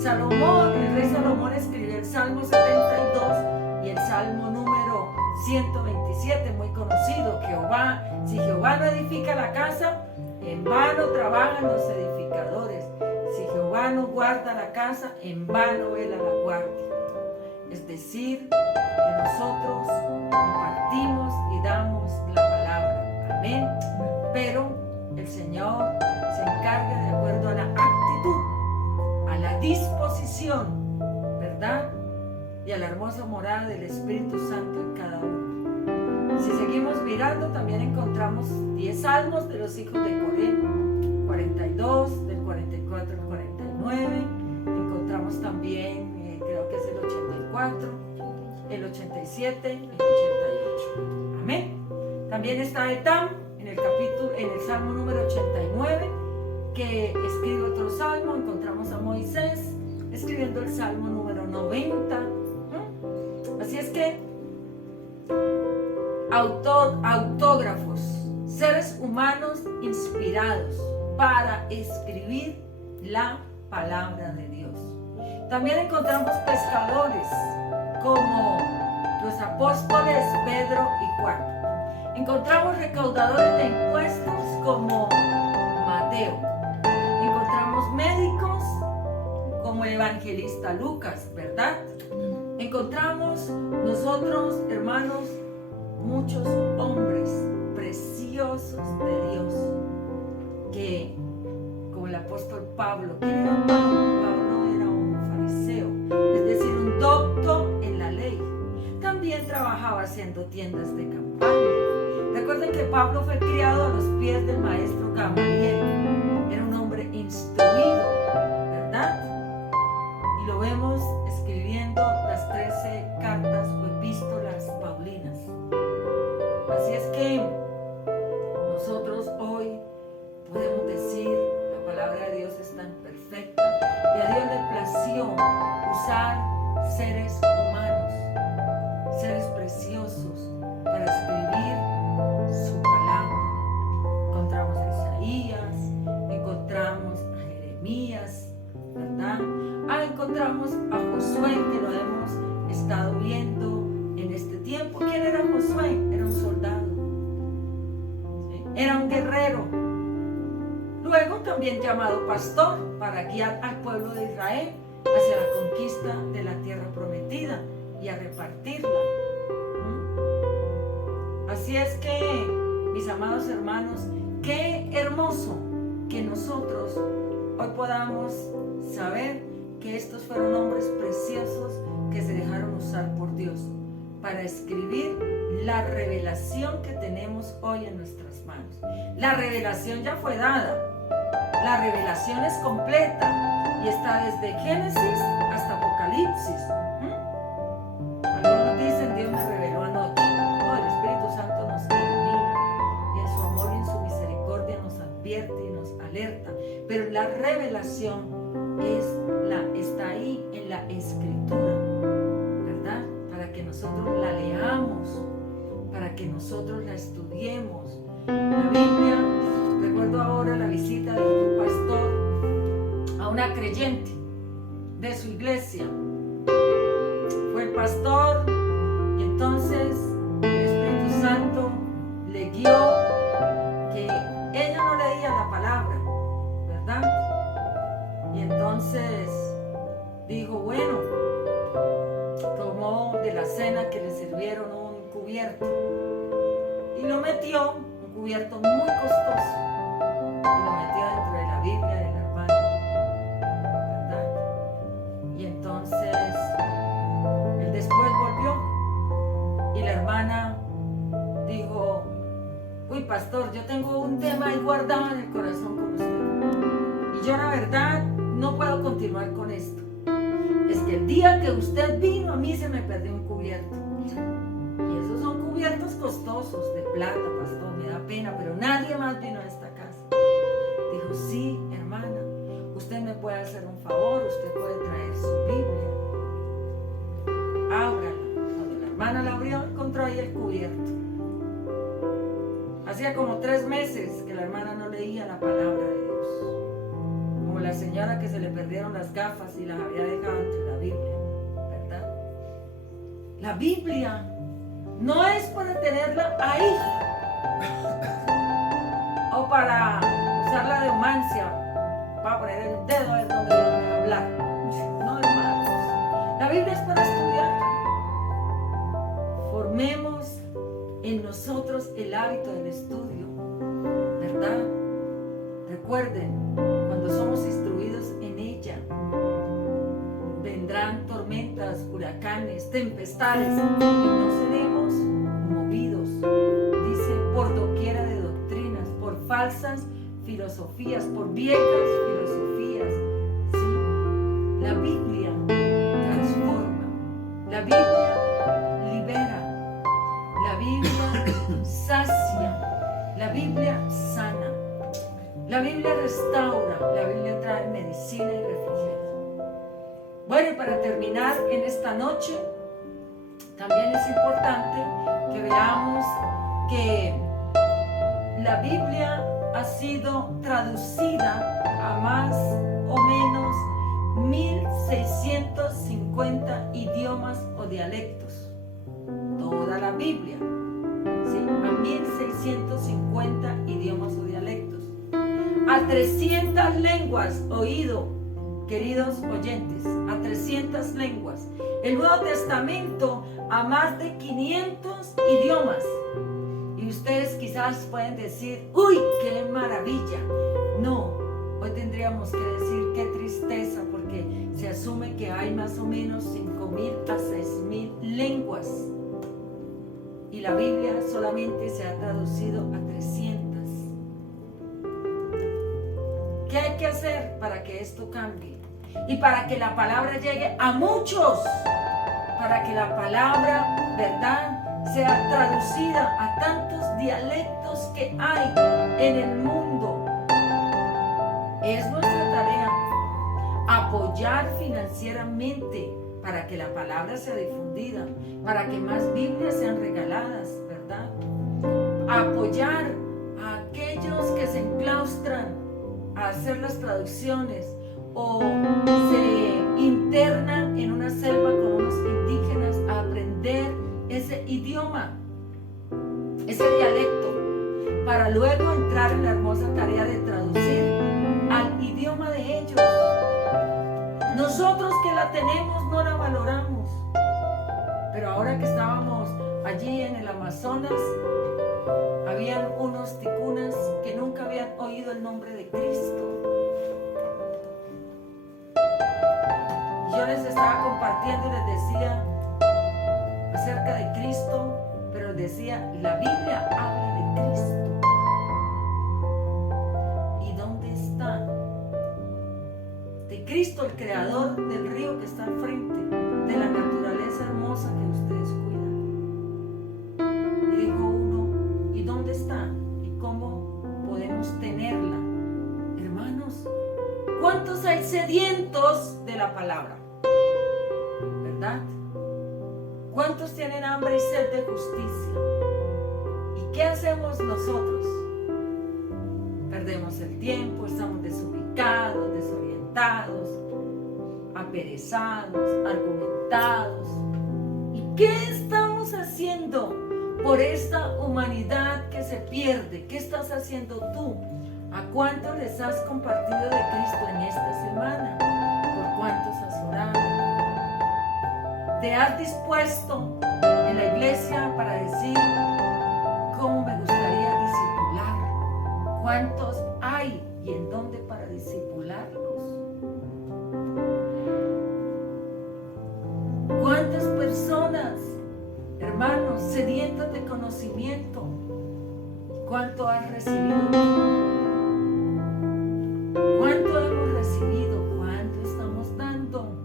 Salomón, el rey Salomón escribió el Salmo 72 y el Salmo número 127, muy conocido. Si Jehová no edifica la casa, en vano trabajan los edificadores. Si Jehová no guarda la casa, en vano vela la guardia. Es decir, que nosotros compartimos y damos la palabra. Amén. Pero el Señor se encarga de acuerdo a la actitud, a la disposición, ¿verdad? Y a la hermosa morada del Espíritu Santo en cada uno. Si seguimos mirando, también encontramos 10 salmos de los hijos de Coré, 42, del 44 al 49. Encontramos también, creo que es el 84, el 87, el 88. Amén. También está Etam en el Salmo número 89, que escribe otro salmo. Encontramos a Moisés escribiendo el Salmo número 90. Así es que autógrafos, seres humanos inspirados para escribir la palabra de Dios. También encontramos pescadores como los apóstoles Pedro y Juan. Encontramos recaudadores de impuestos como Mateo. Encontramos médicos como el evangelista Lucas, ¿verdad? Encontramos nosotros, hermanos, muchos hombres preciosos de Dios que, como el apóstol Pablo, ¿quién era Pablo? Pablo era un fariseo, es decir, un doctor en la ley. También trabajaba haciendo tiendas de campaña. Recuerden que Pablo fue criado a los pies del maestro Gamaliel. Era un hombre instruido, ¿verdad? Y lo vemos escribiendo las 13 cartas o epístolas paulinas. Así es que nosotros hoy podemos decir, la palabra de Dios es tan perfecta y a Dios le plació usar seres humanos, seres preciosos para escribir su palabra. Encontramos a Isaías, encontramos a Jeremías, ¿verdad? Encontramos a Josué, que lo hemos estado viendo en este tiempo. ¿Quién era Josué? Era un soldado, ¿sí? Era un guerrero, luego también llamado pastor, para guiar al pueblo de Israel hacia la conquista de la tierra prometida y a repartirla. Así es que, mis amados hermanos, qué hermoso que nosotros hoy podamos saber que estos fueron hombres preciosos que se dejaron usar por Dios para escribir la revelación que tenemos hoy en nuestras manos. La revelación ya fue dada, la revelación es completa y está desde Génesis hasta Apocalipsis. Algunos dicen, Dios me reveló anoche. No, el Espíritu Santo nos ilumina y en su amor y en su misericordia nos advierte y nos alerta. Pero la revelación está ahí en la Escritura, ¿verdad? Para que nosotros la leamos, para que nosotros la estudiemos. La Biblia, recuerdo ahora la visita de un pastor a una creyente de su iglesia. Fue el pastor y entonces el Espíritu Santo le guió que ella no leía la palabra, ¿verdad? Y entonces dijo, bueno, tomó de la cena que le sirvieron un cubierto y lo metió, un cubierto muy costoso, y lo metió dentro de la Biblia de la hermana, ¿verdad? Y entonces él después volvió y la hermana dijo, uy pastor, yo tengo un tema ahí guardado en el corazón con usted y yo la verdad no puedo continuar con esto. Es que el día que usted vino a mí se me perdió un cubierto. Y esos son cubiertos costosos de plata, pastor, me da pena, pero nadie más vino a esta casa. Dijo, sí, hermana, usted me puede hacer un favor, usted puede traer su Biblia. Ábrala. Cuando la hermana la abrió, encontró ahí el cubierto. Hacía como 3 meses que la hermana no leía la palabra de Dios. Como la señora que se le perdieron las gafas y las había dejado entre la Biblia, ¿verdad? La Biblia no es para tenerla ahí o para usarla de humancia, para poner el dedo a ver dónde Dios me va a hablar. No, hermanos, la Biblia es para estudiarla. Formemos en nosotros el hábito del estudio, ¿verdad? Recuerden, cuando somos instruidos en ella, vendrán tormentas, huracanes, tempestades y no seremos movidos, dice, por doquiera de doctrinas, por falsas filosofías, por viejas filosofías. ¿Sí? La Biblia transforma, la Biblia libera, la Biblia sacia, la Biblia sana. La Biblia restaura, la Biblia trae medicina y refrigerio. Bueno, y para terminar en esta noche, también es importante que veamos que la Biblia ha sido traducida a más o menos 1650 idiomas o dialectos. Toda la Biblia, ¿sí? A 1650 idiomas o dialectos. A 300 lenguas, oído, queridos oyentes, a 300 lenguas. El Nuevo Testamento a más de 500 idiomas. Y ustedes quizás pueden decir, ¡uy, qué maravilla! No, hoy tendríamos que decir qué tristeza, porque se asume que hay más o menos 5,000 a 6,000 lenguas. Y la Biblia solamente se ha traducido a 300. ¿Qué hay que hacer para que esto cambie? Y para que la palabra llegue a muchos, para que la palabra, ¿verdad?, sea traducida a tantos dialectos que hay en el mundo. Es nuestra tarea apoyar financieramente para que la palabra sea difundida, para que más Biblias sean regaladas, ¿verdad? Apoyar a aquellos que se enclaustran a hacer las traducciones o se internan en una selva con unos indígenas a aprender ese idioma, ese dialecto, para luego entrar en la hermosa tarea de traducir al idioma de ellos. Nosotros que la tenemos no la valoramos, pero ahora que estábamos allí en el Amazonas, habían unos ticunas que nunca habían oído el nombre de Cristo. yo les estaba compartiendo y les decía acerca de Cristo, pero les decía, la Biblia habla de Cristo. ¿Y dónde está? De Cristo, el creador del río que está al frente, de la naturaleza hermosa que ustedes cuidan. Y dijo uno, ¿y dónde está? ¿Y cómo podemos tenerla? Hermanos, ¿cuántos hay sedientos de la palabra? ¿Verdad? ¿Cuántos tienen hambre y sed de justicia? ¿Y qué hacemos nosotros? Perdemos el tiempo, estamos desubicados, desorientados, aperezados, argumentados. ¿Y qué estamos haciendo por esta humanidad que se pierde? ¿Qué estás haciendo tú? ¿A cuántos les has compartido de Cristo en esta semana? ¿Por cuántos has orado? ¿Te has dispuesto en la iglesia para decir cómo me gustaría discipular? ¿Cuántos hay y en dónde para discipularlos? ¿Cuántas personas, hermanos, sedientas de conocimiento? ¿Cuánto has recibido tú? ¿Cuánto hemos recibido? ¿Cuánto estamos dando?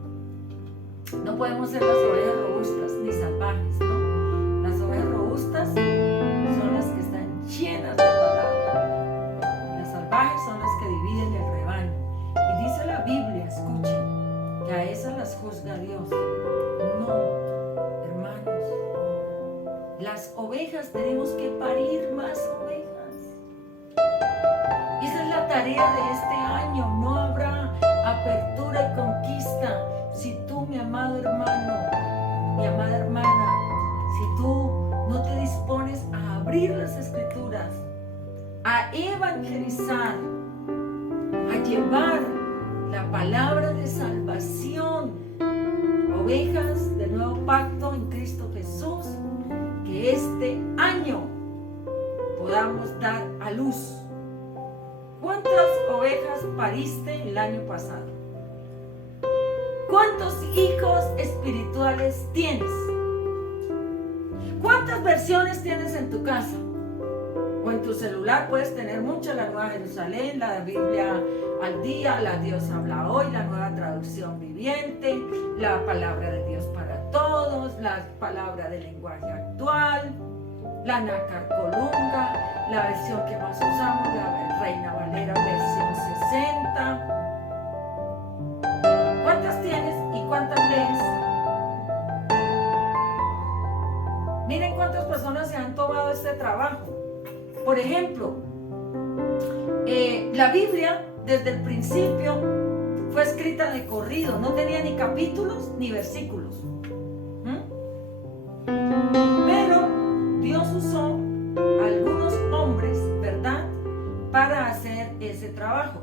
No podemos ser las ovejas robustas ni salvajes, ¿no? Las ovejas robustas son las que están llenas de palabra. Las salvajes son las que dividen el rebaño. Y dice la Biblia, escuchen, que a esas las juzga Dios. No, hermanos. Las ovejas tenemos que parir más ovejas. Esa es la tarea de este año. No habrá apertura y conquista si tú, mi amado hermano, mi amada hermana, si tú no te dispones a abrir las escrituras, a evangelizar, a llevar la palabra de salvación, ovejas del nuevo pacto en Cristo Jesús, que este año podamos dar a luz. ¿Cuántas ovejas pariste el año pasado? ¿Cuántos hijos espirituales tienes? ¿Cuántas versiones tienes en tu casa? O en tu celular puedes tener muchas, la Nueva Jerusalén, la Biblia al día, la Dios habla hoy, la Nueva Traducción Viviente, la Palabra de Dios para Todos, la Palabra del Lenguaje Actual, la Nácar Colunga, la versión que más usamos, la Reina Valera versión 60. ¿Cuántas tienes y cuántas lees? Miren cuántas personas se han tomado este trabajo. Por ejemplo, la Biblia desde el principio fue escrita de corrido, no tenía ni capítulos ni versículos. Pero Dios usó a algunos hombres, ¿verdad?, para hacer ese trabajo.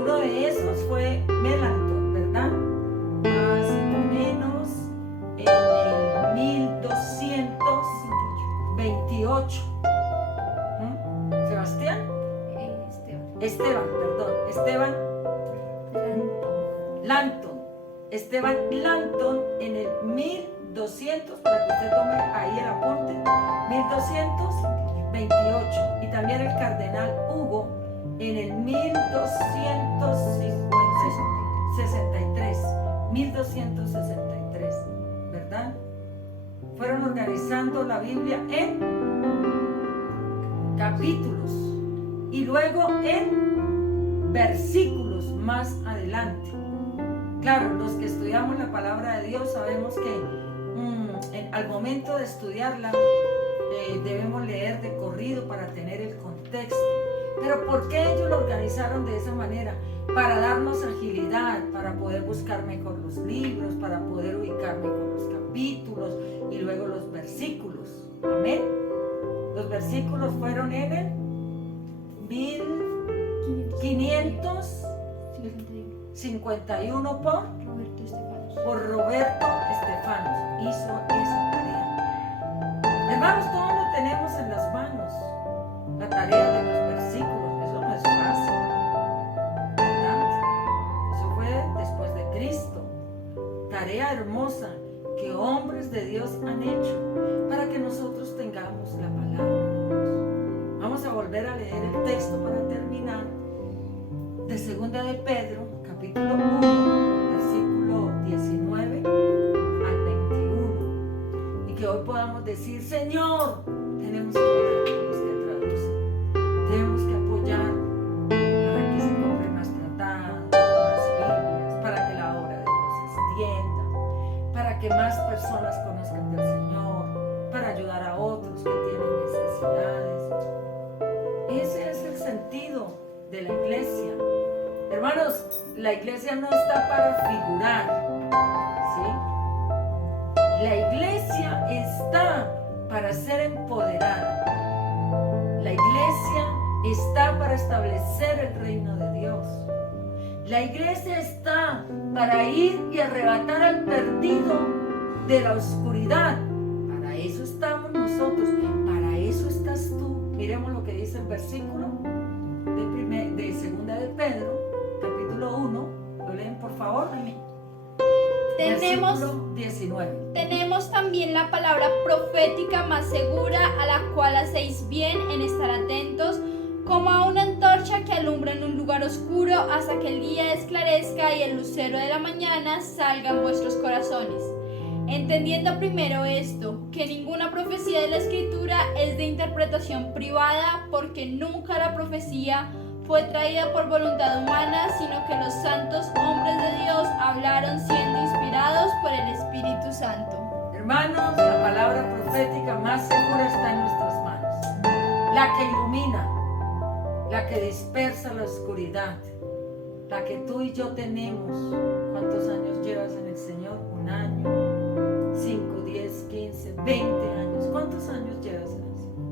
Uno de esos fue Melanchthon, ¿verdad? Más o menos en el 1228. ¿Sebastián? Esteban Langton en el 1200, para que usted tome ahí el apunte, 1228. Y también el cardenal Hugo en el 1263, ¿verdad? Fueron organizando la Biblia en capítulos y luego en versículos más adelante. Claro, los que estudiamos la palabra de Dios sabemos que al momento de estudiarla debemos leer de corrido para tener el contexto. Pero ¿por qué ellos lo organizaron de esa manera? Para darnos agilidad, para poder buscar mejor los libros, para poder ubicar mejor los capítulos y luego los versículos. Amén. Los versículos fueron en el 1551 por Roberto Estefanos. Hizo esa tarea. Hermanos, todo lo tenemos en las manos. La tarea de los versículos, eso no es fácil, ¿verdad? Eso fue después de Cristo. tarea hermosa que hombres de Dios han hecho para que nosotros tengamos la palabra de Dios. Vamos a volver a leer el texto para terminar de 2 de Pedro, capítulo 1, versículo 19 al 21. Y que hoy podamos decir: Señor, tenemos que orar por los que traducen, tenemos que apoyar para que se compren más tratados, más Biblias, para que la obra de Dios se extienda, para que más personas conozcan del Señor, para ayudar a otros que tienen necesidades. Ese es el sentido de la iglesia. Hermanos, la iglesia no está para figurar, ¿sí? La iglesia está para ser empoderada. La iglesia está para establecer el reino de Dios. La iglesia está para ir y arrebatar al perdido de la oscuridad. Para eso estamos nosotros, para eso estás tú. Miremos lo que dice el versículo de 2 de Pedro, capítulo 1. ¿Lo leen, por favor? Versículo 19. Tenemos también la palabra profética más segura, a la cual hacéis bien en estar atentos, como a una antorcha que alumbra en un lugar oscuro hasta que el día esclarezca y el lucero de la mañana salga en vuestros corazones. Entendiendo primero esto, que ninguna profecía de la Escritura es de interpretación privada, porque nunca la profecía fue traída por voluntad humana, sino que los santos hombres de Dios hablaron siendo inspirados por el Espíritu Santo. Hermanos, la palabra profética más segura está en nuestras manos. La que ilumina, la que dispersa la oscuridad, la que tú y yo tenemos. ¿Cuántos años llevas en el Señor? 1 año, 5, 10, 15, 20 años. ¿Cuántos años llevas en el Señor?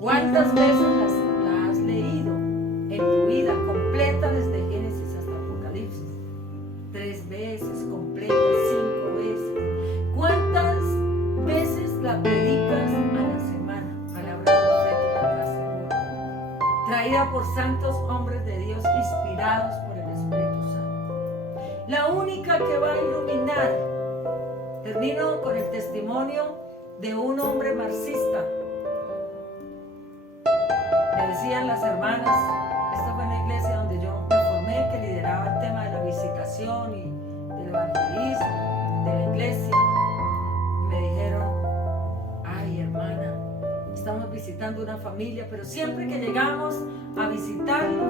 ¿Cuántas veces la has leído en tu vida completa desde Génesis hasta Apocalipsis? 3 veces completa, 5 veces. ¿Cuántas veces la predicas a la semana? Palabra profética más segura, traída por santos hombres de Dios inspirados por el Espíritu Santo. La única que va a iluminar. Termino con el testimonio de un hombre marxista. Me decían las hermanas, esta fue en la iglesia donde yo me formé, que lideraba el tema de la visitación y del evangelismo de la iglesia. Y me dijeron: ay, hermana, estamos visitando una familia, pero siempre que llegamos a visitarlo,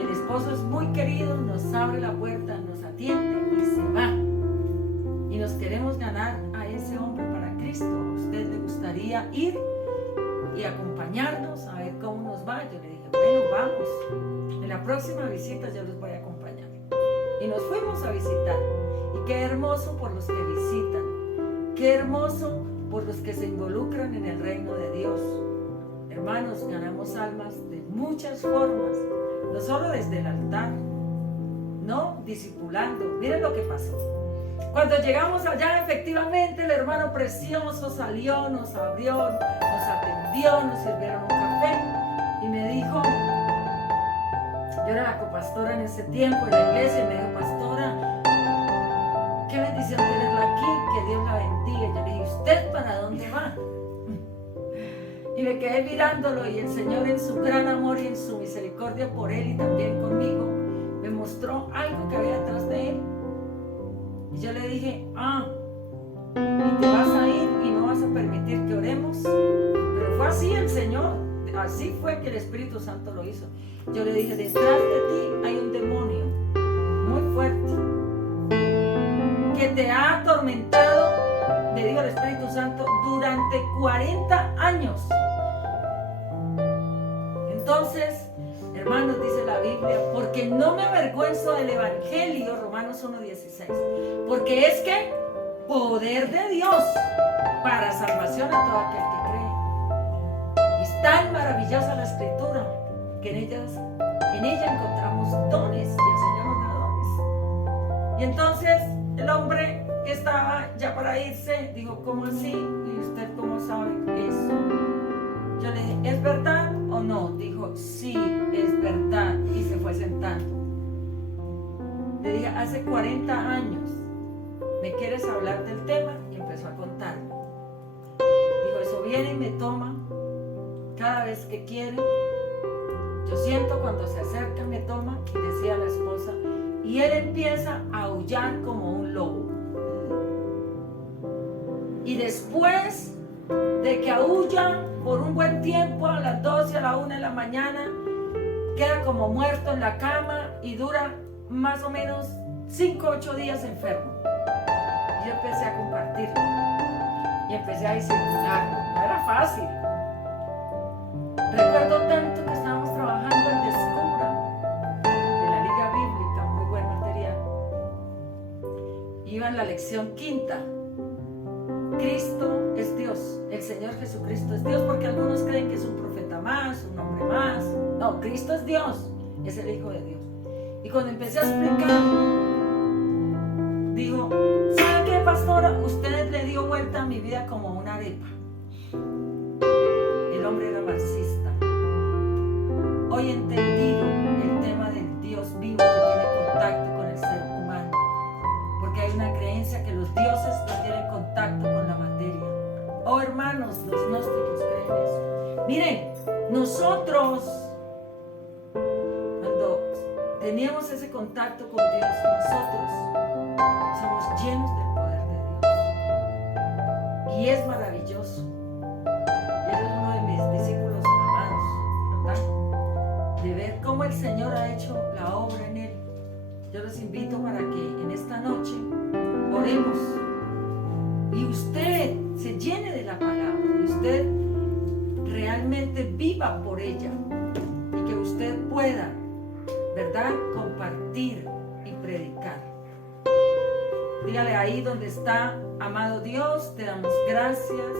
el esposo es muy querido, nos abre la puerta, nos atiende y se va. Y nos queremos ganar a ese hombre para Cristo. ¿A usted le gustaría ir y acompañarnos a ver cómo nos va? Yo le dije: bueno, vamos. En la próxima visita yo los voy a acompañar. Y nos fuimos a visitar. Y qué hermoso por los que visitan. Qué hermoso por los que se involucran en el reino de Dios. Hermanos, ganamos almas de muchas formas. No solo desde el altar. No, discipulando. Miren lo que pasó. Cuando llegamos allá, efectivamente, el hermano precioso salió, nos abrió, nos atendió, nos sirvieron un café y me dijo, yo era la copastora en ese tiempo en la iglesia, y me dijo: pastora, qué bendición tenerla aquí, que Dios la bendiga. Y yo le dije: ¿usted para dónde va? Y me quedé mirándolo, y el Señor, en su gran amor y en su misericordia por él y también conmigo, me mostró algo que había detrás de él. Y yo le dije: y te vas a ir y no vas a permitir que oremos. Pero fue así el Señor, así fue que el Espíritu Santo lo hizo. Yo le dije: detrás de ti hay un demonio muy fuerte que te ha atormentado, me dijo el Espíritu Santo, durante 40 años. Entonces, hermanos, dice la Biblia: porque no me avergüenzo del Evangelio, Romanos 1:16, porque es que poder de Dios para salvación a todo aquel que cree. Y es tan maravillosa la Escritura que en ella encontramos dones, y el Señor nos da dones. Y entonces el hombre que estaba ya para irse dijo: ¿cómo así? ¿Y usted cómo sabe eso? Yo le dije: ¿es verdad o no? Dijo: sí, es verdad. Y se fue sentando. Le dije, hace 40 años, ¿me quieres hablar del tema? Y empezó a contarme. Dijo, eso viene y me toma cada vez que quiere. Yo siento cuando se acerca, me toma, y decía a la esposa, y él empieza a aullar como un lobo. Y después de que aúlla por un buen tiempo, a las 12, a la 1 de la mañana, queda como muerto en la cama y dura más o menos 5 o 8 días enfermo. Y yo empecé a compartirlo y empecé a discipularlo. No era fácil. Recuerdo tanto que estábamos trabajando en Descubra de la Liga Bíblica, muy buen material. Iba en la lección 5. Cristo es Dios, el Señor Jesucristo es Dios, porque algunos creen que es un profeta más, un hombre más. No, Cristo es Dios, es el Hijo de Dios. Y cuando empecé a explicar, dijo, ¿sabe qué, pastora? Usted le dio vuelta a mi vida como una arepa. El hombre era marxista. Hoy he entendido el tema del Dios vivo que tiene contacto con el ser humano, porque hay una creencia que los dioses no tienen contacto con la materia. Oh, hermanos, los gnósticos creen eso. Miren, nosotros, cuando teníamos ese contacto con Dios, nosotros somos llenos del poder de Dios. Y es maravilloso. Y ese es uno de mis discípulos amados, ¿verdad? De ver cómo el Señor ha hecho la obra en él. Yo los invito para que en esta noche oremos y usted se llene de la palabra y usted realmente viva por ella y que usted pueda, ¿verdad?, compartir y predicar. Dígale ahí donde está, amado Dios, te damos gracias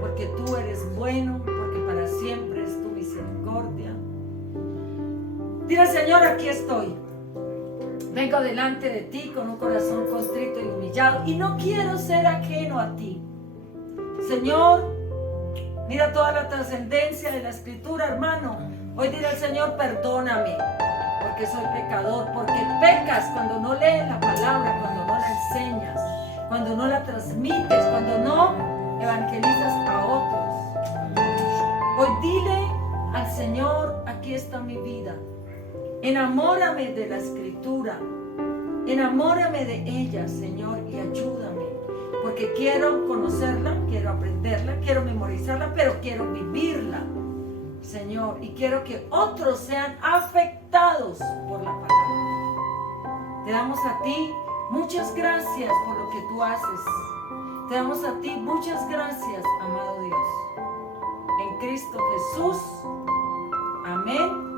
porque tú eres bueno, porque para siempre es tu misericordia. Dile, Señor, aquí estoy. Vengo delante de ti con un corazón contrito y humillado y no quiero ser ajeno a ti. Señor, mira toda la trascendencia de la Escritura, hermano. Hoy dile al Señor, perdóname, porque soy pecador, porque pecas cuando no lees la palabra, cuando no la enseñas, cuando no la transmites, cuando no evangelizas a otros. Hoy dile al Señor, aquí está mi vida. Enamórame de la Escritura, enamórame de ella, Señor, y ayúdame, porque quiero conocerla, quiero aprenderla, quiero memorizarla, pero quiero vivirla, Señor, y quiero que otros sean afectados por la palabra. Te damos a ti muchas gracias por lo que tú haces. Te damos a ti muchas gracias, amado Dios. En Cristo Jesús. Amén.